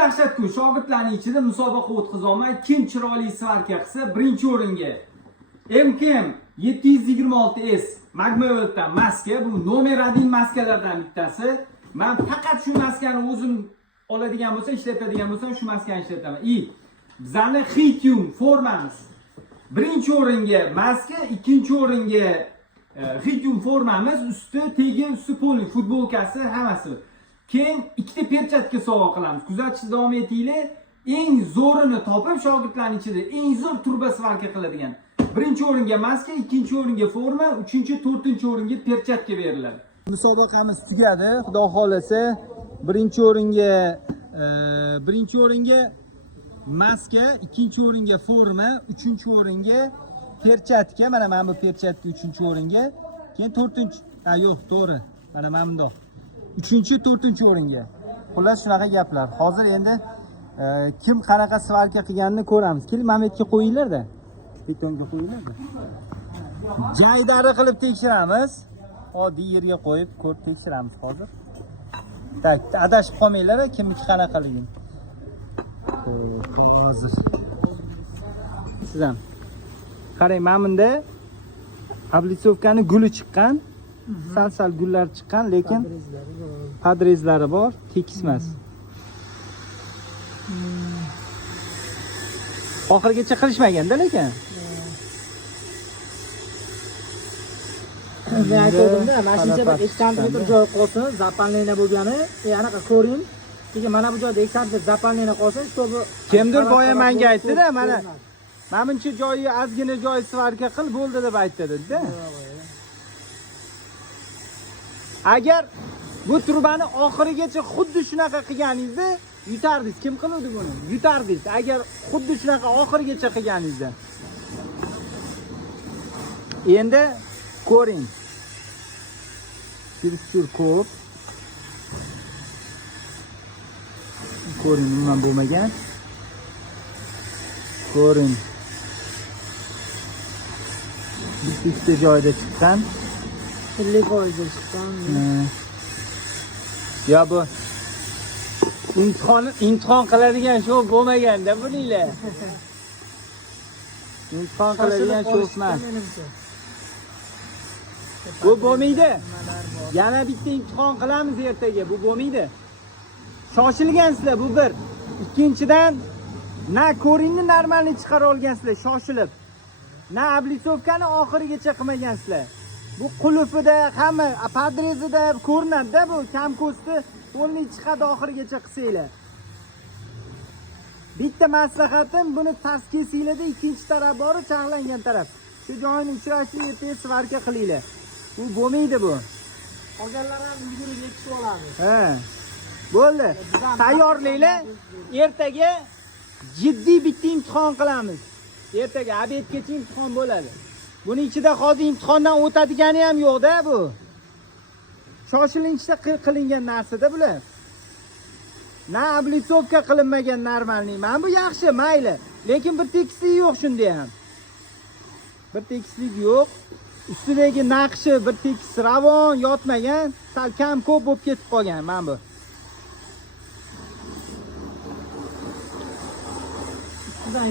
dahshatku. Shogirdlarning ichida musobaqa o'tkazolmay, kim chiroyli svarka qilsa, birinchi o'ringa MKM 726S Magmaveltdan maska, bu nomer 1 maskalardan bittasi. Men faqat shu maskani o'zim oladigan bo'lsam, ishlatadigan bo'lsam, shu maskani ishlataman. Bizning Hitium formamiz. Birinchi o'ringa maska, ikkinchi o'ringa Hitium formamiz, usti tegi, usti poli futbolkasi, hammasi. Keyin ikkita perchatka sovg'a qilamiz. Kuzatishda davom etinglar. Eng zo'rini topib, shogirdlarning ichida eng zo'r turba svarka qiladigan. Birinchi o'ringa maska, ikkinchi o'ringa forma, uchinchi, to'rtinchi o'ringa perchatka beriladi. Musobaqamiz tugadi, xudo xolasa. Birinchi o'ringa maska, ikkinchi o'ringa forma, uchinchi o'ringa perchatka. Mana bu perchatka uchinchi o'ringa. Keyin to'rtinchi, yo'q, to'g'ri. Mana bundoq. Uchinchi, to'rtinchi o'ringa. Xullas shunaqa gaplar. Hozir endi kim qanaqa svarka qilganini ko'ramiz. Keling, mana bu yerga qo'yinglar-da. Betonga qo'yinglar-da. Jaydari qilib tekshiramiz. Oddiy yerga qo'yib, ko'rib tekshiramiz hozir. Tak, adashib qolmanglar, kimniki qanaqaligini. Hozir. Siz ham qarang, mana bunda облицовкаning guli chiqqan. Sal gullar chiqqan, lekin padrezlari bor, tekis emas. Oxirigacha qilishmaganda lekin. Men aytdim-da, mashincha bir 2 sm joy qolsin, zapalniyna bo'lgani, anaqa ko'ring. Keyin mana bu joyda 2 sm zapalniyna qolsin, чтобы Kimdir boya menga aytdi-da, mana buncha joyi, ozgina joy svarka qil bo'ldi deb aytdi-da. Agar bu turbani oxirigacha xuddi shunaqa qilganingizda yutardingiz. Kim qiladi buni? Yutardingiz. Agar xuddi shunaqa oxirigacha qilganingizda. Endi ko'ring. Kirishur ko'p. Ko'ring, nima bo'lmagan. Ko'ring. Bitta joyda chiqqan. 50% chiqqan. Ya bu imtihon qiladigan shu bo'lmaganda buninglar. Imtihon qiladigan shu emas. Bu bo'lmaydi. Yana bitta imtihon qilamiz ertaga. Bu bo'lmaydi. Shoshilgansizlar, bu bir. Ikkinchidan, na ko'ringni normalni chiqara olgansizlar, shoshilib. Na облицовкani oxirigacha qilmagansizlar. Bu qulufida, hamma padrezida ko'rinadi-da, bu kam ko'sti bo'lmay chiqadi oxirigacha qilsanglar. Bitta maslahatim, buni tars kesinglarda ikkinchi taraf bor, chaqlangan taraf. Shu joyini uchrashib ertaga svarka qilinglar. Bu bo'lmaydi bu. Qolganlar ham yugurib yetishib olamiz. Bo'ldi. Tayyorlaylar. Ertaga jiddiy bitta imtihon qilamiz. Ertaga obedgacha imtihon bo'ladi. Buning ichida hozir imtihondan o'tadigani ham yo'q-da bu. Shoshilinchda qilingan narsa-da bular. Na облицовка qilinmagan normalniy. Men bu yaxshi, mayli. Lekin bir tekislik yo'q shunda ham. Bir tekislik yo'q. Ustidagi naqshi bir tekis ravon yotmagan, sal kam ko'p bo'lib ketib qolgan men bu.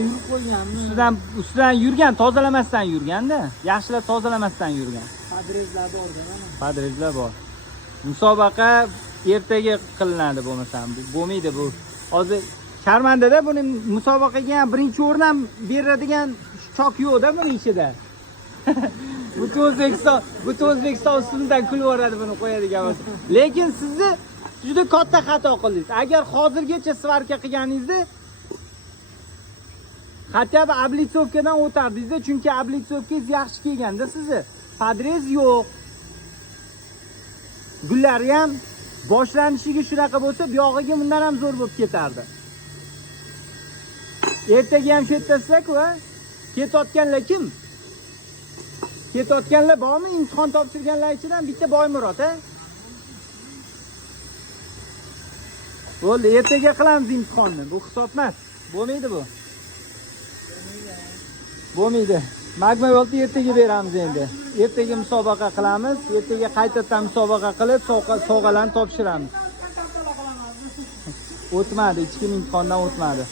Yurib qo'yganmi? Ustidan yurgan, tozalamasdan yurganda, yaxshilab tozalamasdan yurgan. Padrezlar bor-da mana. Padrezlar bor. Musobaqa ertaga qilinadi bo'lmasam, bu bo'lmaydi bu. Hozir Sharmandada buni musobaqaga ham birinchi o'rin ham beradigan chok yo'q-da buning ichida. Butun O'zbekiston ustidan kulib yoradi buni qo'yadigan bo'lsa. Lekin sizni juda katta xato qildingiz. Agar hozirgacha svarka qilganingizda hatto облицовкаdan o'tardingiz-da, chunki облицовkangiz yaxshi kelganda sizni. Padrez yo'q. Gullari ham boshlanishiga shunaqa bo'lsa, buyog'iga bundan ham zo'r bo'lib ketardi. Ertaga ham shu yertasizlar-ku, ha? Ketayotganlar kim? Ketayotganlar bormi? Imtihon topshirganlar ichidan bitta Boymurod, ha? Bo'ldi, ertaga qilamiz imtihonni. Bu hisob emas. Bo'lmaydi bu. Bo'lmaydi. Magmaveltni ertaga beramiz endi. Ertaga musobaqa qilamiz. Ertaga qaytadan musobaqa qilib, sovg'alarni topshiramiz. o'tmadi, ichki imtihondan o'tmadi.